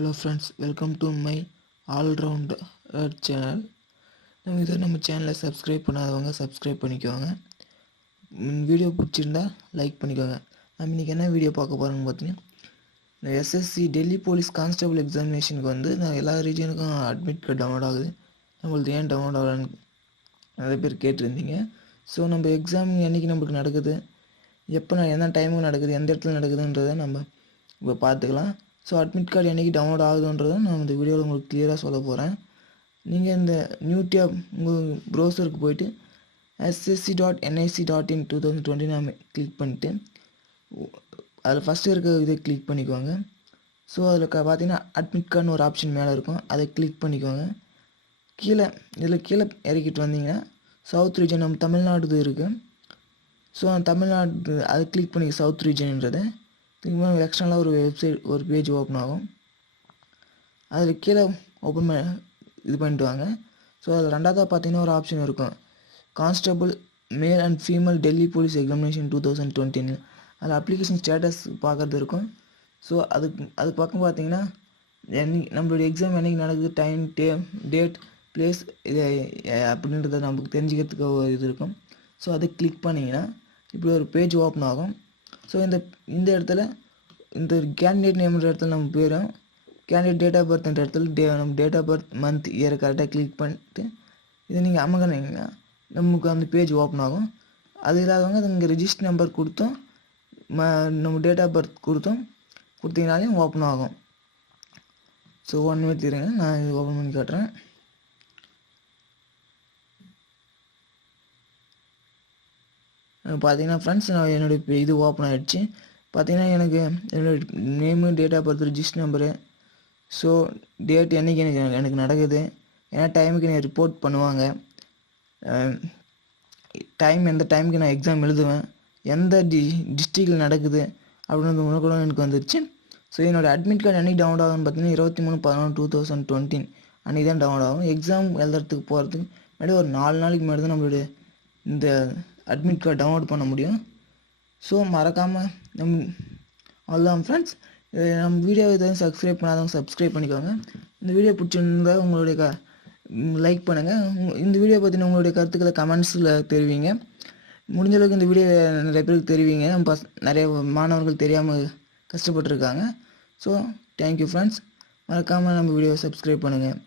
Hello friends, welcome to my all-round channel. நம்ம சேனலை subscribe பண்ணாதவங்க சப்ஸ்கிரைப் பண்ணிக்கோங்க. வீடியோ பிடிச்சிருந்தா லைக் பண்ணிக்கோங்க. நம்ம இன்றைக்கி என்ன வீடியோ பார்க்க போகிறோம்னு பார்த்தீங்கன்னா, இந்த எஸ்எஸ்சி டெல்லி போலீஸ் கான்ஸ்டபிள் எக்ஸாமினேஷனுக்கு வந்து நான் எல்லா ரீஜனுக்கும் அட்மிட் கார்டு டவுன்லோட் ஆகுது. நம்மளுக்கு ஏன் டவுன்லோட் ஆகலன்னு நிறைய பேர் கேட்டிருந்தீங்க. ஸோ நம்ம எக்ஸாம் என்றைக்கு நம்மளுக்கு நடக்குது, எப்போ என்ன டைமுக்கு நடக்குது, எந்த இடத்துல நடக்குதுன்றதை நம்ம இப்போ பார்த்துக்கலாம். ஸோ அட்மிட் கார்டு என்றைக்கு டவுன்லோட் ஆகுதுன்றதை நான் இந்த வீடியோவில் உங்களுக்கு கிளியராக சொல்ல போகிறேன். நீங்கள் இந்த நியூ டேப் உங்கள் ப்ரௌசருக்கு போய்ட்டு ssc.nic.in 2020 நம்ம கிளிக் பண்ணிவிட்டு அதில் ஃபஸ்ட்டு இருக்க இதை கிளிக் பண்ணிக்கோங்க. ஸோ அதில் பார்த்தீங்கன்னா அட்மிட் கார்டுன்னு ஒரு ஆப்ஷன் மேலே இருக்கும், அதை கிளிக் பண்ணிக்கோங்க. கீழே இறக்கிட்டு வந்தீங்கன்னா சவுத் ரீஜன் நம்ம தமிழ்நாடு இருக்குது. ஸோ அந்த தமிழ்நாடு அதை கிளிக் பண்ணி சவுத் ரீஜன்ன்றதை எக்ஸ்டர்னலாக ஒரு வெப்சைட் ஒரு பேஜ் ஓப்பன் ஆகும். அதில் கீழே இது பண்ணிட்டு வாங்க. ஸோ அதில் ரெண்டாவதாக பார்த்தீங்கன்னா ஒரு ஆப்ஷன் இருக்கும், constable male and female Delhi police examination 2020. அதில் அப்ளிகேஷன் ஸ்டேட்டஸ் பார்க்குறது இருக்கும். ஸோ அது பக்கம் பார்த்தீங்கன்னா நம்மளுடைய எக்ஸாம் என்றைக்கு நடக்குது, டைம், டேட், பிளேஸ் இது அப்படின்றத நமக்கு தெரிஞ்சுக்கிறதுக்கு ஒரு இது இருக்கும். ஸோ அதை கிளிக் பண்ணிங்கன்னா இப்படி ஒரு பேஜ் ஓப்பன் ஆகும். ஸோ இந்த இடத்துல இந்த கேண்டிடேட் நேம்ன்ற இடத்துல நம்ம பேரும், கேண்டிடேட் டேட் ஆஃப் பர்த்ன்ற இடத்துல நம்ம date of birth, month, year கரெக்டாக கிளிக் பண்ணிட்டு இதை நீங்கள் அமங்கினீங்கன்னா நமக்கு அந்த பேஜ் ஓப்பன் ஆகும். அது இல்லாதவங்க அது இங்கே ரிஜிஸ்டர் நம்பர் கொடுத்தோம், நம்ம டேட் ஆஃப் பர்த் கொடுத்தீங்கனாலே ஓப்பன் ஆகும். ஸோ 1 minute இருங்க, நான் இது ஓப்பன் பண்ணி காட்டுறேன். பார்த்தீங்கன்னா ஃப்ரெண்ட்ஸ், நான் என்னுடைய இது ஓப்பன் ஆகிடுச்சு. பார்த்தீங்கன்னா எனக்கு என்னோடய name, date of birth, register number, so date என்றைக்கு எனக்கு நடக்குது, ஏன்னா டைமுக்கு எனக்கு ரிப்போர்ட் பண்ணுவாங்க, எந்த டைமுக்கு நான் எக்ஸாம் எழுதுவேன், எந்த டிஸ்ட்ரிக்டில் நடக்குது அப்படின்றது கூட எனக்கு வந்துருச்சு. ஸோ என்னோடய அட்மிட் கார்டு என்றைக்கு டவுன்லோட் ஆகும்னு பார்த்தீங்கன்னா 23/11/2020 அன்றைக்கி தான் டவுன்லோட் ஆகும். எக்ஸாம் எழுதுறதுக்கு போகிறதுக்கு முன்னாடி ஒரு 4 நாளைக்கு முன்னாடி தான் நம்மளுடைய இந்த அட்மிட் கார்டு டவுன்லோட் பண்ண முடியும். ஸோ மறக்காமல் அவ்வளோதான் ஃப்ரெண்ட்ஸ். நம்ம வீடியோ எதுவும் சப்ஸ்கிரைப் பண்ணாதவங்க சப்ஸ்கிரைப் பண்ணிக்கோங்க. இந்த வீடியோ பிடிச்சிருந்தா உங்களுடைய லைக் பண்ணுங்கள். இந்த வீடியோ பற்றின உங்களுடைய கருத்துக்களை கமெண்ட்ஸில் தெரிவிங்க. முடிஞ்சளவுக்கு இந்த வீடியோ நிறைய பேருக்கு தெரிவிங்க. நம்ம நிறைய மாணவர்கள் தெரியாமல் கஷ்டப்பட்டுருக்காங்க. So thank you friends. மறக்காமல் நம்ம வீடியோவை சப்ஸ்கிரைப் பண்ணுங்கள்.